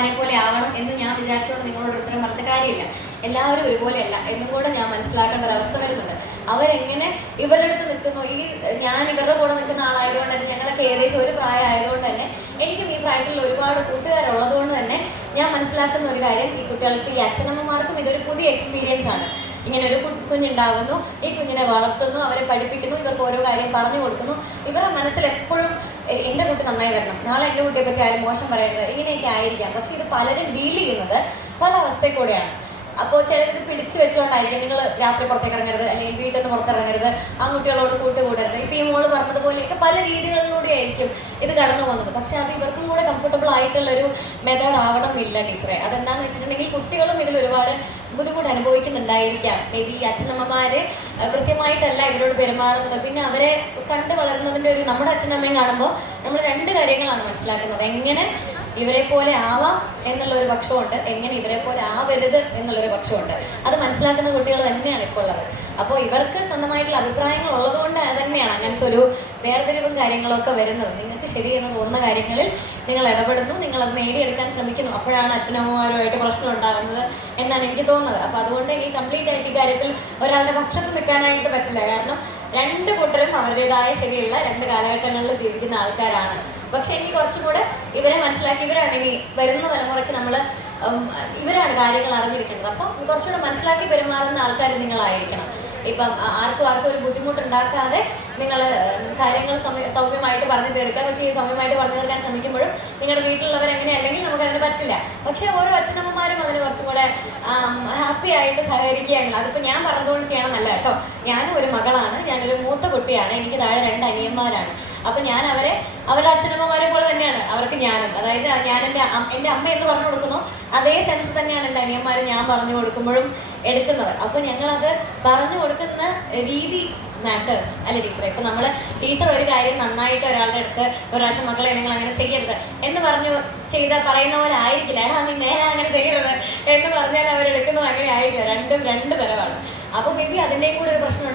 അച്ഛനമ്മമാരെ പോലെ ആവണം എന്ന് ഞാൻ വിചാരിച്ചുകൊണ്ട് നിങ്ങളോട് ഉത്തരം പറഞ്ഞ കാര്യമില്ല. എല്ലാവരും ഒരുപോലെയല്ല എന്നും കൂടെ ഞാൻ മനസ്സിലാക്കേണ്ട ഒരവസ്ഥ വരുന്നുണ്ട്. അവരെങ്ങനെ ഇവരുടെ അടുത്ത് നിൽക്കുന്നു, ഞാൻ ഇവരുടെ കൂടെ നിൽക്കുന്ന ആളായതുകൊണ്ട് തന്നെ, ഞങ്ങളൊക്കെ ഏകദേശം ഒരു പ്രായം ആയതുകൊണ്ട് തന്നെ, എനിക്കും ഈ പ്രായത്തിൽ ഒരുപാട് കൂട്ടുകാരുള്ളത് കൊണ്ട് തന്നെ ഞാൻ മനസ്സിലാക്കുന്ന ഒരു കാര്യം, ഈ കുട്ടികൾക്ക്, ഈ അച്ഛനമ്മമാർക്കും ഇതൊരു പുതിയ എക്സ്പീരിയൻസ് ആണ്. ഇങ്ങനെ ഒരു കുഞ്ഞുണ്ടാകുന്നു, ഈ കുഞ്ഞിനെ വളർത്തുന്നു, അവരെ പഠിപ്പിക്കുന്നു, ഇവർക്ക് ഓരോ കാര്യം പറഞ്ഞു കൊടുക്കുന്നു. ഇവരുടെ മനസ്സിൽ എപ്പോഴും എൻ്റെ കുട്ടി നന്നായി വരണം, നാളെ എൻ്റെ കുട്ടിയെ പറ്റി ആരും മോശം പറയരുത്, ഇങ്ങനെയൊക്കെ ആയിരിക്കാം. പക്ഷെ ഇത് പലരും ഡീൽ ചെയ്യുന്നത് പല അവസ്ഥയിൽ കൂടെയാണ്. അപ്പോൾ ചിലരിത് പിടിച്ചു വെച്ചോണ്ടായിരിക്കും, നിങ്ങൾ രാത്രി പുറത്തേക്ക് ഇറങ്ങരുത്, അല്ലെങ്കിൽ വീട്ടിൽ നിന്ന് പുറത്തിറങ്ങരുത്, ആൺകുട്ടികളോട് കൂട്ടുകൂടരുത്, ഇപ്പം ഈ മോള് പറഞ്ഞതുപോലെയൊക്കെ പല രീതികളിലൂടെ ആയിരിക്കും ഇത് കടന്നു പോകുന്നത്. പക്ഷെ അത് ഇവർക്കും കൂടെ കംഫർട്ടബിൾ ആയിട്ടുള്ളൊരു മെത്തേഡ് ആവണം എന്നില്ല ടീച്ചറെ. അതെന്താണെന്ന് വെച്ചിട്ടുണ്ടെങ്കിൽ കുട്ടികളും ഇതിൽ ഒരുപാട് ബുദ്ധിമുട്ട് അനുഭവിക്കുന്നുണ്ടായിരിക്കാം. മേ ബി അച്ഛനമ്മമാരെ കൃത്യമായിട്ടല്ല ഇവരോട് പെരുമാറുന്നത്. പിന്നെ അവരെ കണ്ട് വളരുന്നതിൻ്റെ ഒരു, നമ്മുടെ അച്ഛനമ്മയും കാണുമ്പോൾ നമ്മൾ രണ്ട് കാര്യങ്ങളാണ് മനസ്സിലാക്കുന്നത്. എങ്ങനെ ഇവരെ പോലെ ആവാം എന്നുള്ളൊരു പക്ഷമുണ്ട്, എങ്ങനെ ഇവരെ പോലെ ആവരുത് എന്നുള്ളൊരു പക്ഷമുണ്ട്. അത് മനസ്സിലാക്കുന്ന കുട്ടികൾ തന്നെയാണ് ഇപ്പോൾ ഉള്ളത്. അപ്പോൾ ഇവർക്ക് സ്വന്തമായിട്ടുള്ള അഭിപ്രായങ്ങൾ ഉള്ളതുകൊണ്ട് തന്നെയാണ് അങ്ങനത്തെ ഒരു വേർതിരിവും കാര്യങ്ങളൊക്കെ വരുന്നത്. നിങ്ങൾക്ക് ശരിയെന്ന് തോന്നുന്ന കാര്യങ്ങളിൽ നിങ്ങൾ ഇടപെടുന്നു, നിങ്ങളത് നേടിയെടുക്കാൻ ശ്രമിക്കുന്നു. അപ്പോഴാണ് അച്ഛനമ്മമാരുമായിട്ട് പ്രശ്നം ഉണ്ടാകുന്നത് എന്നാണ് എനിക്ക് തോന്നുന്നത്. അപ്പോൾ അതുകൊണ്ട് ഈ കംപ്ലീറ്റ് ആയിട്ട് ഈ കാര്യത്തിൽ ഒരാളുടെ പക്ഷത്ത് നിൽക്കാനായിട്ട് പറ്റില്ല. കാരണം രണ്ട് കൂട്ടരും അവരുടേതായ ശരിയുള്ള രണ്ട് കാലഘട്ടങ്ങളിൽ ജീവിക്കുന്ന ആൾക്കാരാണ്. പക്ഷെ എനിക്ക് കുറച്ചും കൂടെ ഇവരെ മനസ്സിലാക്കി, ഇവരാണ് ഇനി വരുന്ന തലമുറയ്ക്ക് ഇവരാണ് കാര്യങ്ങൾ അറിഞ്ഞിരിക്കേണ്ടത്. അപ്പം കുറച്ചുകൂടെ മനസ്സിലാക്കി പെരുമാറുന്ന ആൾക്കാർ നിങ്ങളായിരിക്കണം. ഇപ്പം ആർക്കും ഒരു ബുദ്ധിമുട്ടുണ്ടാക്കാതെ നിങ്ങൾ കാര്യങ്ങൾ സൗമ്യമായിട്ട് പറഞ്ഞു തീർക്കുക. പക്ഷേ ഈ സൗമ്യമായിട്ട് പറഞ്ഞു തീർക്കാൻ ശ്രമിക്കുമ്പോഴും നിങ്ങളുടെ വീട്ടിലുള്ളവർ എങ്ങനെ അല്ലെങ്കിൽ നമുക്കതിന് പറ്റില്ല. പക്ഷേ ഓരോ അച്ഛനമ്മമാരും അതിന് കുറച്ചും കൂടെ ഹാപ്പി ആയിട്ട് സഹകരിക്കുകയാണെങ്കിൽ, അതിപ്പോൾ ഞാൻ പറഞ്ഞതുകൊണ്ട് ചെയ്യണമെന്നല്ല കേട്ടോ. ഞാനും ഒരു മകളാണ്, ഞാനൊരു മൂത്ത കുട്ടിയാണ്, എനിക്ക് താഴെ 2 അനിയന്മാരാണ്. അപ്പം ഞാൻ അവരുടെ അച്ഛനമ്മമാരെ പോലെ തന്നെയാണ് അവർക്ക് ഞാനും. അതായത് ഞാൻ എൻ്റെ അമ്മ എന്ന് പറഞ്ഞു കൊടുക്കുന്നു, അതേ സെൻസ് തന്നെയാണ് എൻ്റെ അനിയന്മാർ ഞാൻ പറഞ്ഞു കൊടുക്കുമ്പോഴും എടുക്കുന്നത്. അപ്പോൾ ഞങ്ങളത് പറഞ്ഞു കൊടുക്കുന്ന രീതി മാറ്റേഴ്സ് അല്ലേ ടീച്ചറെ? ഇപ്പം നമ്മൾ ടീച്ചർ ഒരു കാര്യം നന്നായിട്ട് ഒരാളുടെ അടുത്ത് ഒരു പ്രാവശ്യം, മക്കളെ നിങ്ങൾ അങ്ങനെ ചെയ്യരുത് എന്ന് പറയുന്ന പോലെ ആയിരിക്കില്ല. എടാ നീ നേരെ അങ്ങനെ ചെയ്യരുത് എന്ന് പറഞ്ഞാൽ അവരെടുക്കുന്നത് അങ്ങനെ ആയിരിക്കില്ല. രണ്ടും രണ്ട് തരമാണ്. അപ്പോൾ മേ ബി അതിൻ്റെയും കൂടെ ഒരു പ്രശ്നം